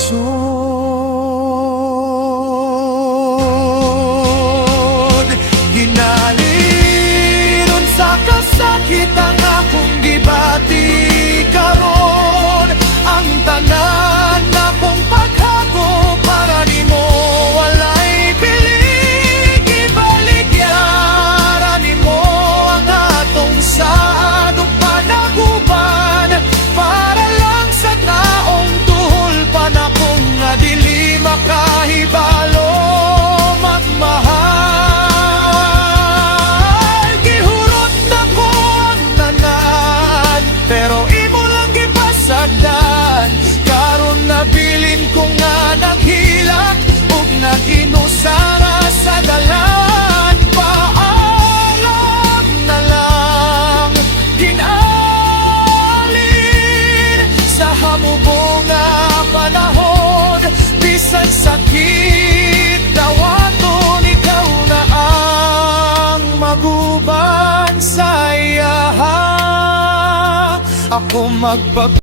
lisod. Ginaliron sa kasakit ang akong gibati karon. Ang tanan akong paghago para nimo walay pilig. Ibaligyaran nimo ang atong saad ug panaguban para lang sa taong tuhol pa na kung nga dili makahibalo magmahal. Gihurot na ko ang tanan pero imo lang gipasagdan. Karon nabilin ko nga naghilak ug naginusara sa dalan. Paalam na lang ginalin sa hamubong nga panahon. Bisan sakit dawaton ikaw na ang maguban sa iyaha. Ako magpag